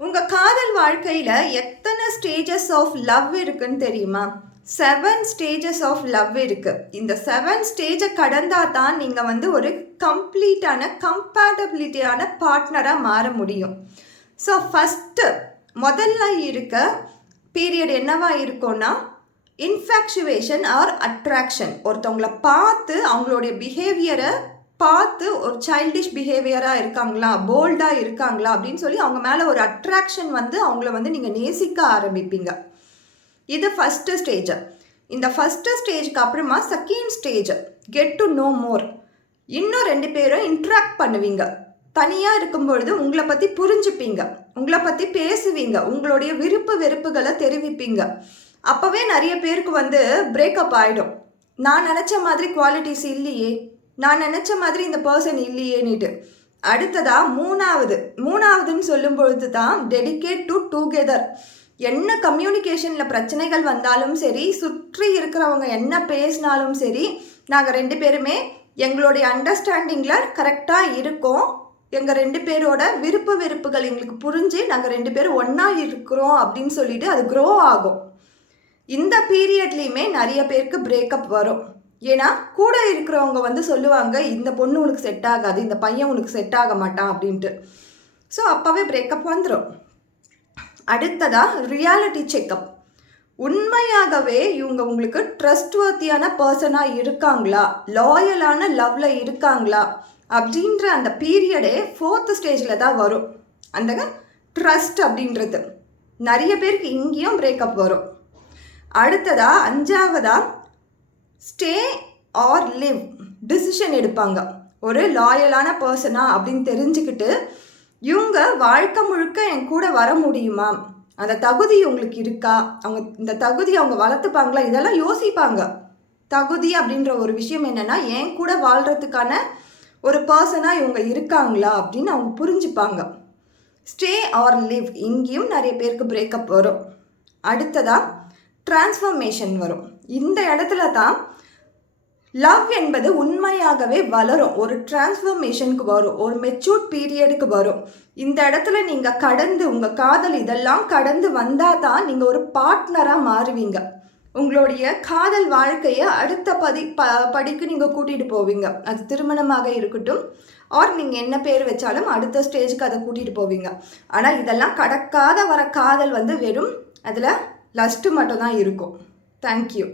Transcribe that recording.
உங்கள் காதல் வாழ்க்கையில் எத்தனை ஸ்டேஜஸ் ஆஃப் லவ் இருக்குன்னு தெரியுமா? 7 ஸ்டேஜஸ் ஆஃப் லவ் இருக்குது. இந்த 7 ஸ்டேஜை கடந்தால் தான் நீங்கள் ஒரு கம்ப்ளீட்டான கம்பேட்டபிலிட்டியான பார்ட்னராக மாற முடியும். ஸோ ஃபஸ்ட்டு முதல்ல இருக்க பீரியட் என்னவா இருக்கும்னா இன்ஃபேக்சுவேஷன் ஆர் அட்ராக்ஷன். ஒருத்தவங்களை பார்த்து அவங்களுடைய பிஹேவியரை பார்த்து ஒரு சைல்டிஷ் பிஹேவியராக இருக்காங்களா, போல்டாக இருக்காங்களா அப்படின்னு சொல்லி அவங்க மேலே ஒரு அட்ராக்ஷன் அவங்கள நீங்கள் நேசிக்க ஆரம்பிப்பீங்க. இது ஃபஸ்ட்டு ஸ்டேஜ். இந்த ஃபஸ்ட்டு ஸ்டேஜ்க்கு அப்புறமா second stage get to know more. இன்னும் 2 பேரும் இன்ட்ராக்ட் பண்ணுவீங்க. தனியாக இருக்கும்பொழுது உங்களை பற்றி புரிஞ்சுப்பீங்க, உங்களை பற்றி பேசுவீங்க, உங்களுடைய விருப்பு வெறுப்புகளை தெரிவிப்பீங்க. அப்போவே நிறைய பேருக்கு பிரேக்கப் ஆகிடும். நான் நினச்ச மாதிரி குவாலிட்டிஸ் இல்லையே, நான் நினச்ச மாதிரி இந்த பர்சன் இல்லையேன்னுட்டு. அடுத்ததாக மூணாவதுன்னு சொல்லும் பொழுது தான் டெடிகேட் டு டுகெதர். என்ன கம்யூனிகேஷனில் பிரச்சனைகள் வந்தாலும் சரி, சுற்றி இருக்கிறவங்க என்ன பேசினாலும் சரி, நாங்கள் 2 பேருமே எங்களுடைய அண்டர்ஸ்டாண்டிங்கில் கரெக்டாக இருக்கோம். எங்கள் 2 பேரோட விருப்பு வெறுப்புகள் எங்களுக்கு புரிஞ்சு நாங்கள் 2 பேரும் ஒன்றா இருக்கிறோம் அப்படின்னு சொல்லிட்டு அது க்ரோ ஆகும். இந்த பீரியட்லேயுமே நிறைய பேருக்கு பிரேக்கப் வரும். ஏன்னா கூட இருக்கிறவங்க சொல்லுவாங்க, இந்த பொண்ணு உனக்கு செட் ஆகாது, இந்த பையன் உனக்கு செட் ஆக மாட்டான் அப்படின்ட்டு. ஸோ அப்போவே பிரேக்கப் வந்துடும். அடுத்ததாக ரியாலிட்டி செக்கப். உண்மையாகவே இவங்க உங்களுக்கு ட்ரஸ்ட்வர்த்தியான பர்சனாக இருக்காங்களா, லாயலான லவ்வில் இருக்காங்களா அப்படின்ற அந்த பீரியடே 4th ஸ்டேஜில் தான் வரும். அந்த ட்ரஸ்ட் அப்படின்றது நிறைய பேருக்கு இங்கேயும் பிரேக்கப் வரும். அடுத்ததாக 5ஆவதாக ஸ்டே ஆர் லிவ் டிசிஷன் எடுப்பாங்க. ஒரு லாயலான பர்சனா அப்படின்னு தெரிஞ்சுக்கிட்டு இவங்க வாழ்க்கை முழுக்க என் கூட வர முடியுமா, அந்த தகுதி உங்களுக்கு இருக்கா, அவங்க இந்த தகுதி அவங்க வளர்த்துப்பாங்களா, இதெல்லாம் யோசிப்பாங்க. தகுதி அப்படின்ற ஒரு விஷயம் என்னென்னா என் கூட வாழ்கிறதுக்கான ஒரு பர்சனாக இவங்க இருக்காங்களா அப்படின்னு அவங்க புரிஞ்சுப்பாங்க. ஸ்டே ஆர் லிவ் இங்கேயும் நிறைய பேருக்கு பிரேக்கப் வரும். அடுத்ததாக டிரான்ஸ்ஃபர்மேஷன் வரும். இந்த இடத்துல தான் லவ் என்பது உண்மையாகவே வளரும், ஒரு டிரான்ஸ்ஃபர்மேஷனுக்கு வரும், ஒரு மெச்சூர்ட் பீரியடுக்கு வரும். இந்த இடத்துல நீங்கள் கடந்து உங்கள் காதல் இதெல்லாம் கடந்து வந்தால் தான் நீங்கள் ஒரு பார்ட்னராக மாறுவீங்க. உங்களுடைய காதல் வாழ்க்கையை அடுத்த படிக்கு நீங்கள் கூட்டிகிட்டு போவீங்க. அது திருமணமாக இருக்கட்டும், ஆர் நீங்கள் என்ன பேர் வச்சாலும் அடுத்த ஸ்டேஜுக்கு அதை கூட்டிகிட்டு போவீங்க. ஆனால் இதெல்லாம் கடக்காத வர காதல் வெறும் அதில் லஸ்ட்டு மட்டும் தான் இருக்கும். தேங்க்யூ.